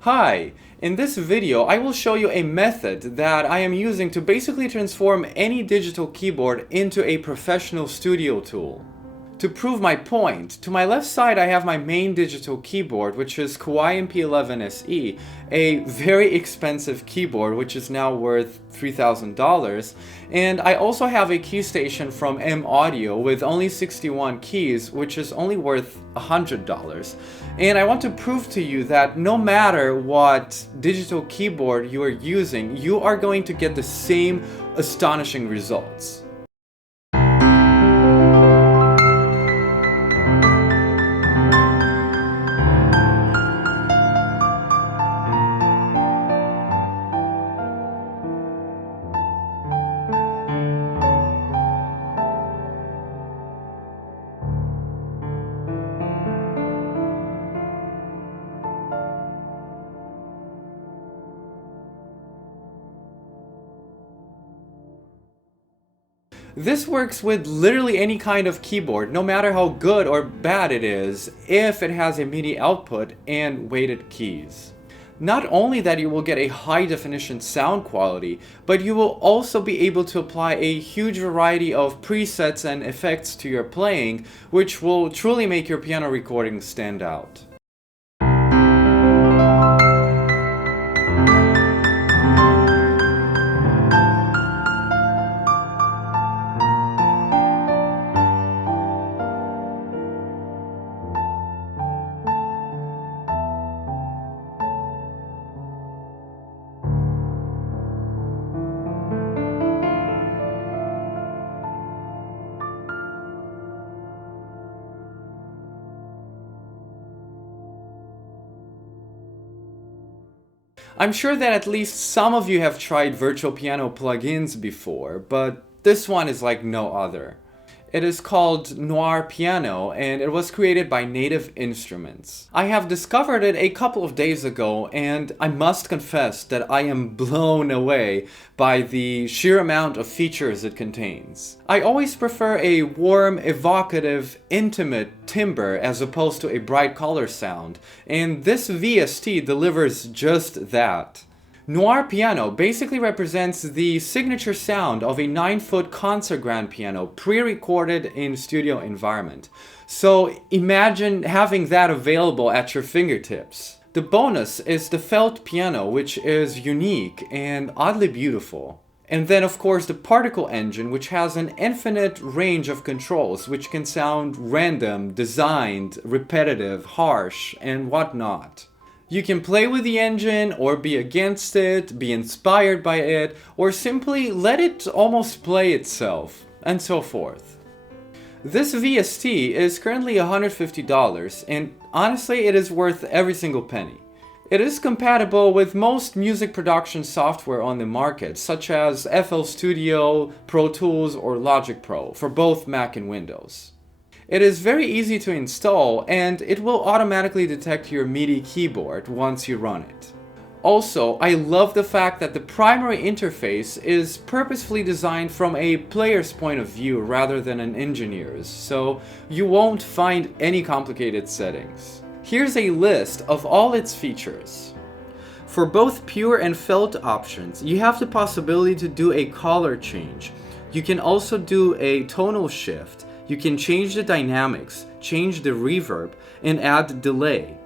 Hi! In this video, I will show you a method that I am using to basically transform any digital keyboard into a professional studio tool. To prove my point, to my left side I have my main digital keyboard, which is Kawai MP11 SE, a very expensive keyboard which is now worth $3,000, and I also have a key station from M Audio with only 61 keys, which is only worth $100. And I want to prove to you that no matter what digital keyboard you are using, you are going to get the same astonishing results. This works with literally any kind of keyboard, no matter how good or bad it is, if it has a MIDI output and weighted keys. Not only that you will get a high definition sound quality, but you will also be able to apply a huge variety of presets and effects to your playing, which will truly make your piano recording stand out. I'm sure that at least some of you have tried virtual piano plugins before, but this one is like no other. It is called NOIRE Piano, and it was created by Native Instruments. I have discovered it a couple of days ago, and I must confess that I am blown away by the sheer amount of features it contains. I always prefer a warm, evocative, intimate timbre as opposed to a bright color sound, and this VST delivers just that. NOIRE Piano basically represents the signature sound of a 9-foot concert grand piano pre-recorded in studio environment. So imagine having that available at your fingertips. The bonus is the felt piano, which is unique and oddly beautiful. And then of course the particle engine, which has an infinite range of controls, which can sound random, designed, repetitive, harsh, and whatnot. You can play with the engine, or be against it, be inspired by it, or simply let it almost play itself, and so forth. This VST is currently $150, and honestly it is worth every single penny. It is compatible with most music production software on the market, such as FL Studio, Pro Tools, or Logic Pro, for both Mac and Windows. It is very easy to install, and it will automatically detect your MIDI keyboard once you run it. Also, I love the fact that the primary interface is purposefully designed from a player's point of view rather than an engineer's, so you won't find any complicated settings. Here's a list of all its features. For both pure and felt options, you have the possibility to do a color change. You can also do a tonal shift. You can change the dynamics, change the reverb, and add delay.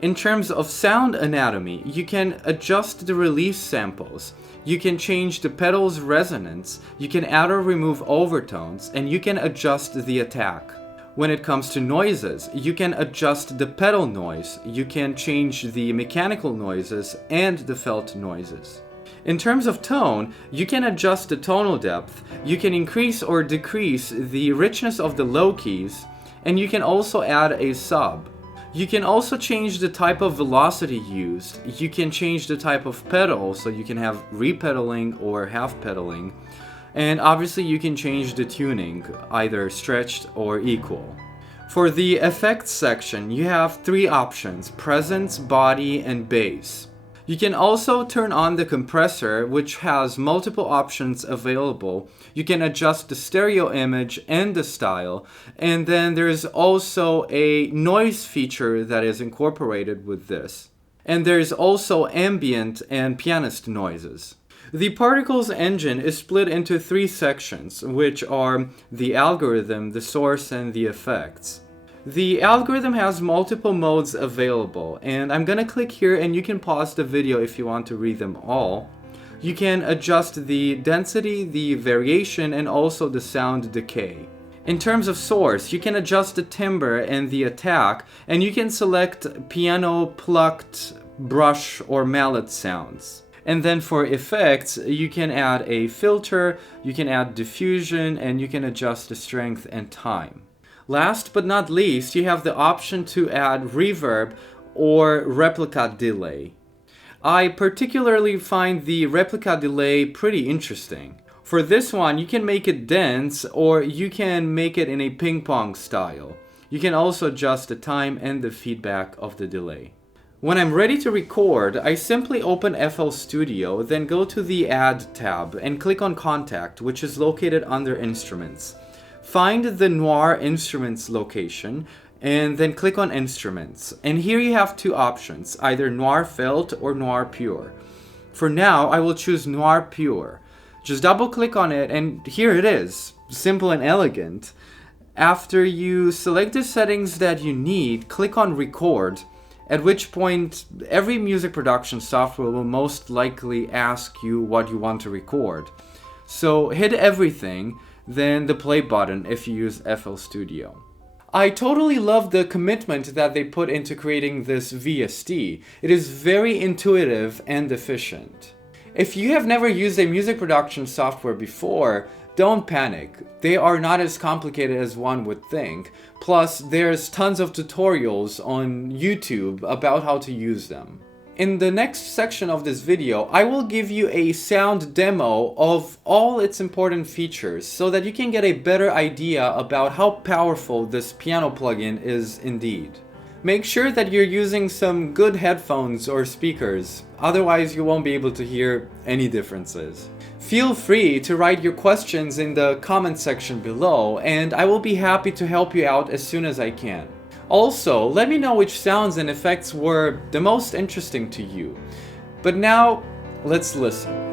In terms of sound anatomy, you can adjust the release samples, you can change the pedal's resonance, you can add or remove overtones, and you can adjust the attack. When it comes to noises, you can adjust the pedal noise, you can change the mechanical noises and the felt noises. In terms of tone, you can adjust the tonal depth, you can increase or decrease the richness of the low keys, and you can also add a sub. You can also change the type of velocity used, you can change the type of pedal, so you can have repedaling or half pedaling, and obviously you can change the tuning, either stretched or equal. For the effects section, you have three options: presence, body, and bass. You can also turn on the compressor, which has multiple options available. You can adjust the stereo image and the style, and then there's also a noise feature that is incorporated with this. And there's also ambient and pianist noises. The particles engine is split into three sections, which are the algorithm, the source, and the effects. The algorithm has multiple modes available, and I'm gonna click here and you can pause the video if you want to read them all. You can adjust the density, the variation, and also the sound decay. In terms of source, you can adjust the timbre and the attack, and you can select piano, plucked, brush, or mallet sounds. And then for effects, you can add a filter, you can add diffusion, and you can adjust the strength and time. Last but not least, you have the option to add reverb or replica delay. I particularly find the replica delay pretty interesting. For this one, you can make it dense or you can make it in a ping pong style. You can also adjust the time and the feedback of the delay. When I'm ready to record, I simply open FL Studio, then go to the Add tab and click on Contact, which is located under Instruments. Find the NOIRE Instruments location, and then click on Instruments. And here you have two options, either NOIRE Felt or NOIRE Pure. For now, I will choose NOIRE Pure. Just double click on it and here it is, simple and elegant. After you select the settings that you need, click on Record, at which point every music production software will most likely ask you what you want to record. So hit everything, then the play button if you use FL Studio. I totally love the commitment that they put into creating this VST. It is very intuitive and efficient. If you have never used a music production software before, don't panic. They are not as complicated as one would think. Plus, there's tons of tutorials on YouTube about how to use them. In the next section of this video, I will give you a sound demo of all its important features so that you can get a better idea about how powerful this piano plugin is indeed. Make sure that you're using some good headphones or speakers, otherwise you won't be able to hear any differences. Feel free to write your questions in the comment section below, and I will be happy to help you out as soon as I can. Also, let me know which sounds and effects were the most interesting to you. But now, let's listen.